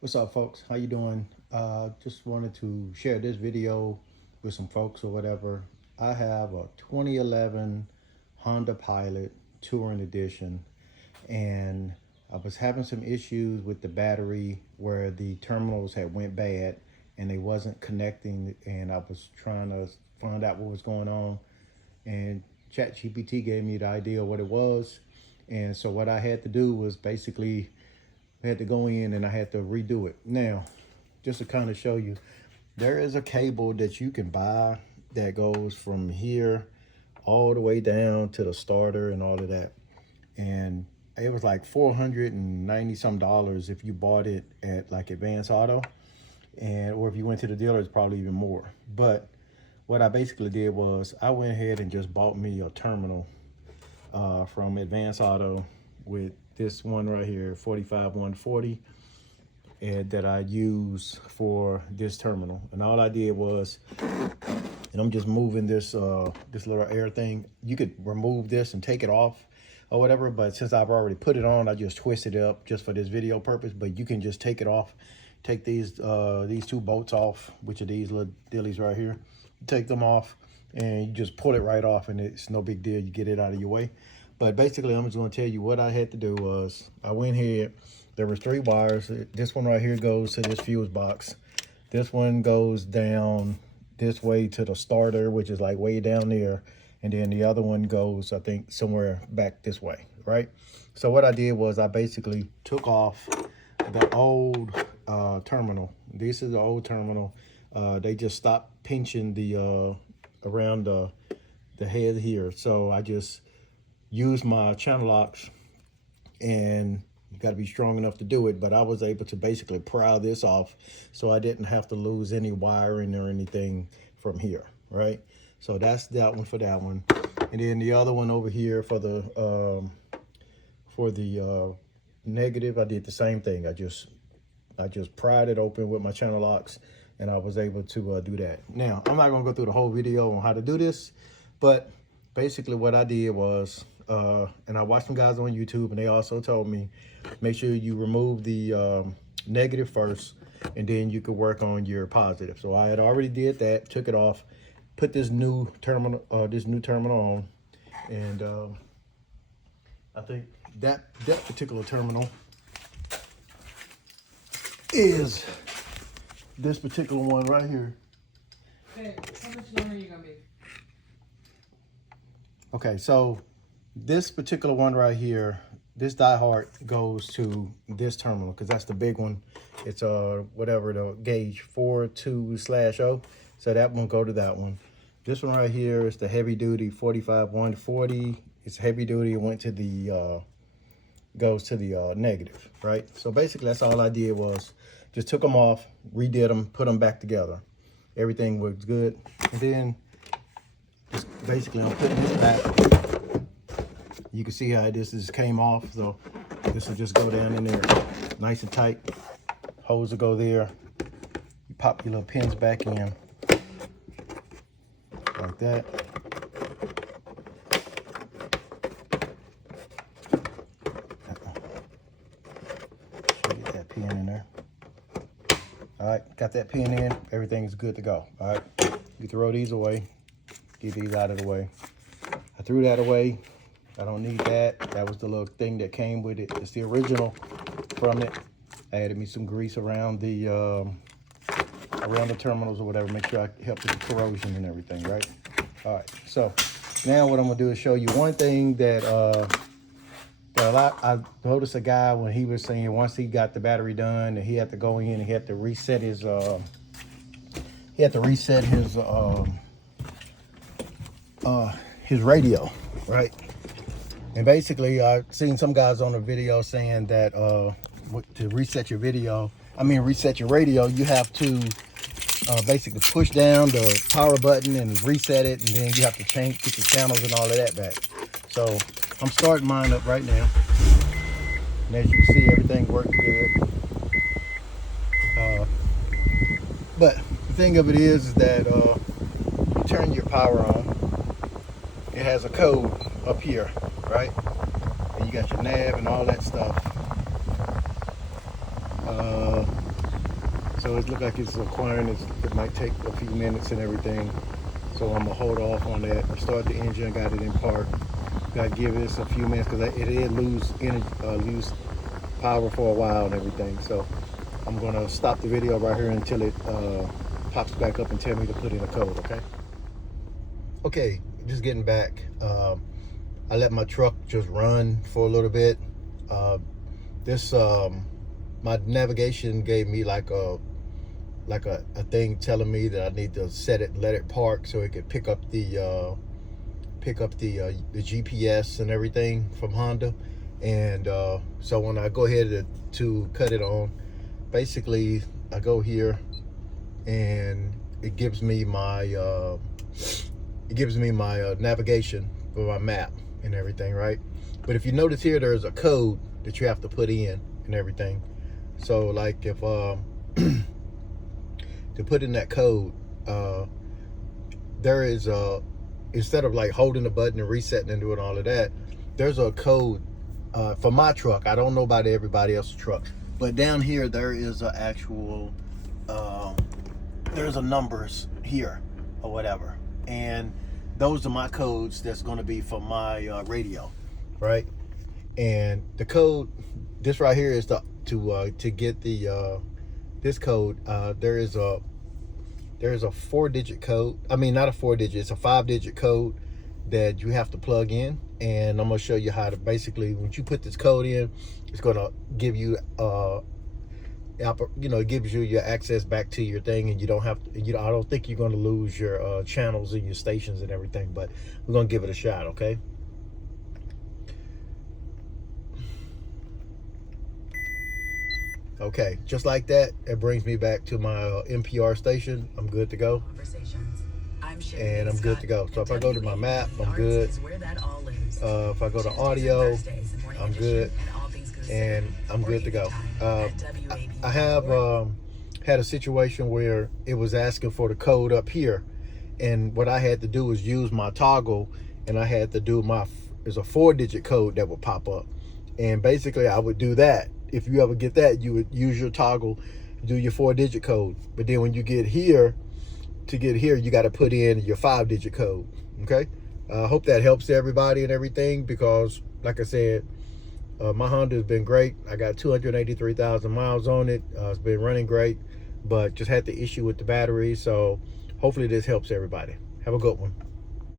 What's up, folks? How you doing? Just wanted to share this video with some folks or whatever. I have a 2011 Honda Pilot Touring Edition, and I was having some issues with the battery where the terminals had went bad and they wasn't connecting, and I was trying to find out what was going on, and ChatGPT gave me the idea of what it was. And so what I had to do was basically I had to go in and I had to redo it. Now, just to kind of show you, there is a cable that you can buy that goes from here all the way down to the starter and all of that. And it was like 490 some dollars if you bought it at like Advance Auto, and or if you went to the dealer, it's probably even more. But what I basically did was I went ahead and just bought me a terminal from Advance Auto with this one right here, 45140, and that I use for this terminal. And all I did was, and I'm just moving this this little air thing. You could remove this and take it off or whatever, but since I've already put it on, I just twisted it up just for this video purpose. But you can just take it off, take these two bolts off, which are these little dillies right here. You take them off and you just pull it right off, and it's no big deal. You get it out of your way. But basically, I'm just going to tell you what I had to do was I went here. There was 3 wires. This one right here goes to this fuse box. This one goes down this way to the starter, which is like way down there. And then the other one goes, I think, somewhere back this way, right? So what I did was I basically took off the old terminal. This is the old terminal. They just stopped pinching the around the head here. So I just use my channel locks, and you got to be strong enough to do it, but I was able to basically pry this off so I didn't have to lose any wiring or anything from here, right? So that's that one for that one. And then the other one over here for the negative, I did the same thing. I just pried it open with my channel locks, and I was able to do that. Now, I'm not gonna go through the whole video on how to do this, but basically what I did was, and I watched some guys on YouTube, and they also told me, make sure you remove the negative first, and then you could work on your positive. So I had already did that, took it off, put this new terminal on, and I think that particular terminal is this particular one right here. Okay, how much longer are you gonna be? Okay, so this particular one right here, this diehard goes to this terminal because that's the big one. It's whatever the gauge 42/0. So that one go to that one. This one right here is the heavy duty 45140. It's heavy duty. It went to the goes to the negative, right? So basically that's all I did was just took them off, redid them, put them back together. Everything was good. And then just basically I'm putting this back. You can see how this just came off. So this will just go down in there nice and tight. Hose will go there. You pop your little pins back in like that. Should get that pin in there. All right, got that pin in. Everything is good to go. All right, you throw these away. Get these out of the way. I threw that away. I don't need that. That was the little thing that came with it. It's the original from it. I added me some grease around the terminals or whatever. Make sure I help with the corrosion and everything, right? All right. So now what I'm gonna do is show you one thing that I noticed a guy when he was saying once he got the battery done, that he had to go in and he had to reset his his radio, right? And basically, I've seen some guys on the video saying that to reset your reset your radio, you have to basically push down the power button and reset it, and then you have to get the channels and all of that back. So I'm starting mine up right now, and as you can see, everything works good. But the thing of it is that you turn your power on. It has a code up here, right? And you got your nav and all that stuff. it looks like it's acquiring. It might take a few minutes and everything. So I'm gonna hold off on that. Start the engine, got it in park. Gotta give this a few minutes because it did lose energy, lose power for a while and everything. So I'm gonna stop the video right here until it pops back up and tell me to put in a code, okay? Okay, just getting back. I let my truck just run for a little bit. My navigation gave me like a thing telling me that I need to set it and let it park so it could pick up the GPS and everything from Honda. And so when I go ahead to cut it on, basically I go here and it gives me my navigation for my map and everything, right? But if you notice here, there's a code that you have to put in and everything. So like if to put in that code, there is instead of like holding the button and resetting and doing all of that, there's a code for my truck. I don't know about everybody else's truck, but down here there is an actual there's a numbers here or whatever, and those are my codes that's going to be for my radio, right? And the code, this right here is to get the this code. There is a 4-digit code. I mean, not a 4-digit, it's a 5-digit code that you have to plug in. And I'm gonna show you how to basically, when you put this code in, it's gonna give you it gives you your access back to your thing, and you don't have to, I don't think you're gonna lose your channels and your stations and everything, but we're gonna give it a shot, okay? Okay, just like that, it brings me back to my NPR station. I'm good to go. And I'm good to go. So if I go to my map, I'm good. If I go to audio, I'm good. And I'm good to go. I have had a situation where it was asking for the code up here. And what I had to do was use my toggle, and I had to do there's a 4-digit code that would pop up. And basically I would do that. If you ever get that, you would use your toggle, do your 4-digit code. But then when you get here, you got to put in your 5-digit code. Okay. I hope that helps everybody and everything, because like I said, my Honda has been great. I got 283,000 miles on it. It's been running great, but just had the issue with the battery. So hopefully this helps everybody. Have a good one.